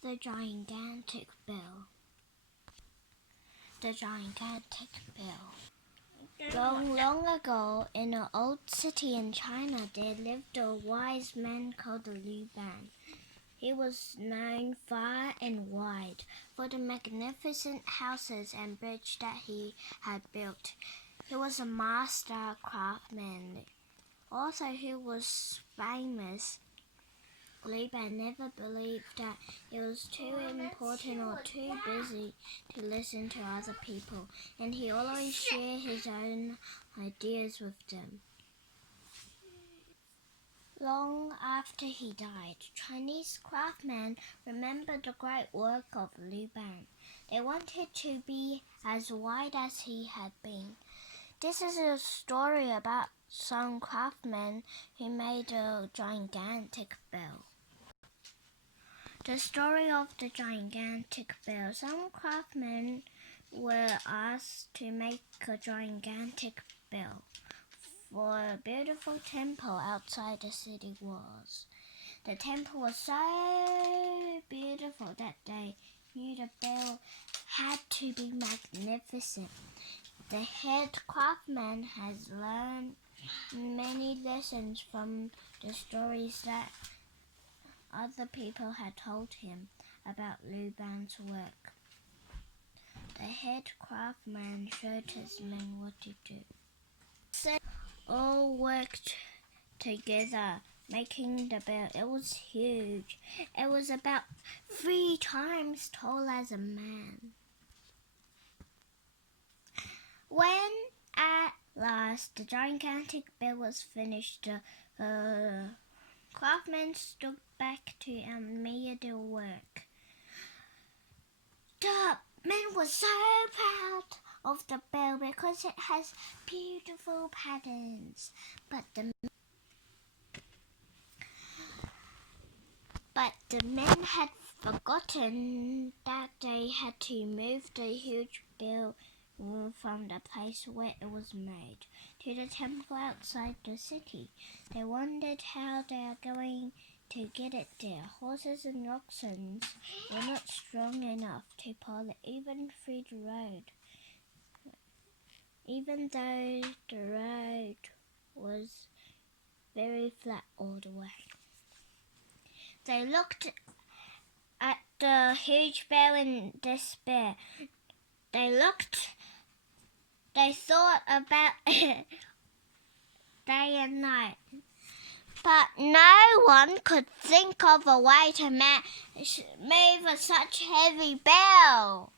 The gigantic bill. The gigantic bill. Long, long ago, in an old city in China, there lived a wise man called Liu Ban. He was known far and wide for the magnificent houses and bridges that he had built. He was a master craftsman. Also, he was famous. Liu Ban never believed that he was too important or too busy to listen to other people, and he always shared his own ideas with them. Long after he died, Chinese craftsmen remembered the great work of Liu Ban. They wanted to be as wide as he had been. This is a story about some craftsmen who made a gigantic bell. The story of the gigantic bell. Some craftsmen were asked to make a gigantic bell for a beautiful temple outside the city walls. The temple was so beautiful that they knew the bell had to be magnificent. The head craftsman has learned many lessons from the stories that other people had told him about Liu Ban's work. The head craftsman showed his men what to do. They all worked together, making the bell. It was huge. It was about 3 times tall as a man. When at last the gigantic bell was finished, the craftsmen stood back to admire their work. The men were so proud of the bell because it has beautiful patterns. But the men had forgotten that they had to move the huge bell from the place where it was made to the temple outside the city. They wondered how they are going to get it there. Horses and oxen were not strong enough to pull it even through the road, even though the road was very flat all the way. They looked at the huge bell in despair. They thought about it day and night, but no one could think of a way to move such heavy bell.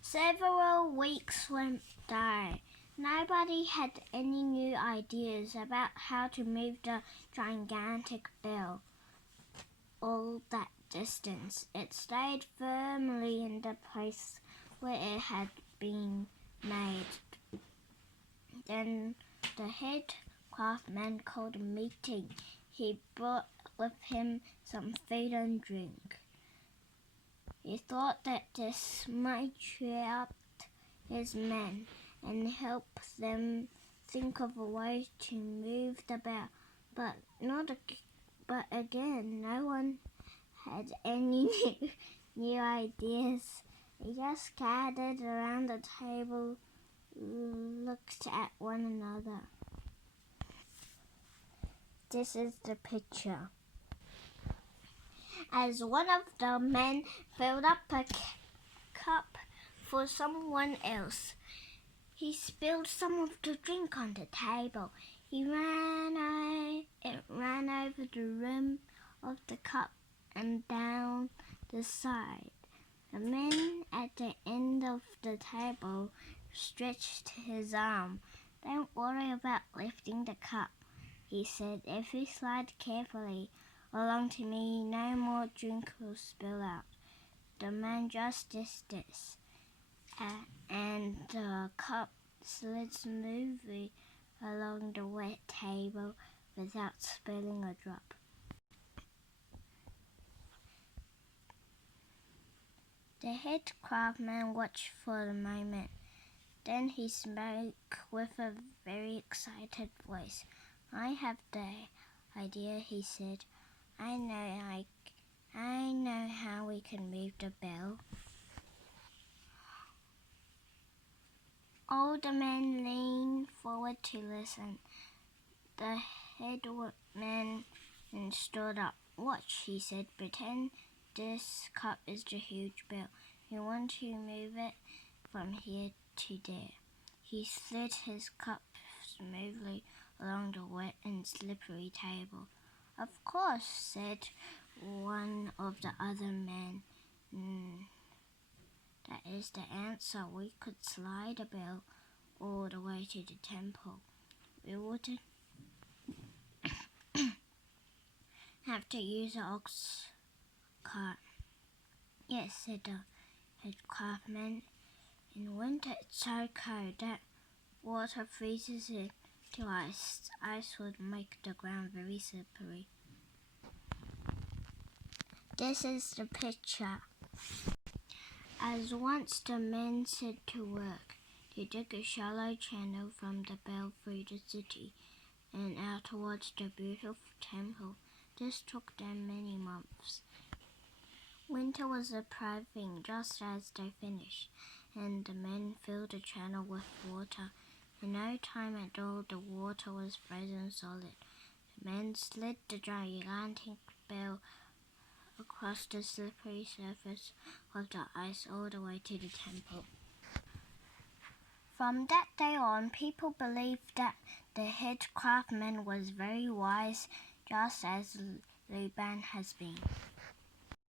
Several weeks went by. Nobody had any new ideas about how to move the gigantic bell all that distance. It stayed firmly in the place where it had been made. Then the head craftsman called a meeting. He brought with him some food and drink. He thought that this might cheer up his men and help them think of a way to move the bell. But again, no one had any new ideas. They just gathered around the table, looked at one another. This is the picture. As one of the men filled up a cup for someone else, he spilled some of the drink on the table. It ran over the rim of the cup and down the side. The man at the end of the table stretched his arm. "Don't worry about lifting the cup," he said. "If you slide carefully along to me, no more drink will spill out." The man just did this, and the cup slid smoothly along the wet table without spilling a drop. The head craftsman watched for a moment. Then he spoke with a very excited voice. "I have the idea," he said. I know can move the bell. All the men leaned forward to listen. The head man stood up. "Watch," he said. "Pretend this cup is the huge bell. You want to move it from here to there." He slid his cup smoothly along the wet and slippery table. "Of course," said one of the other men. "That is the answer. We could slide a bell all the way to the temple. We wouldn't have to use an ox cart." "Yes," said the head craftsman. "In winter it's so cold that water freezes into ice. Ice would make the ground very slippery." This is the picture. As once the men set to work. They dug a shallow channel from the bell through the city and out towards the beautiful temple. This took them many months. Winter was approaching just as they finished, and the men filled the channel with water. In no time at all, the water was frozen solid. The men slid the gigantic bell across the slippery surface of the ice all the way to the temple. From that day on, people believed that the head craftsman was very wise, just as Luban has been.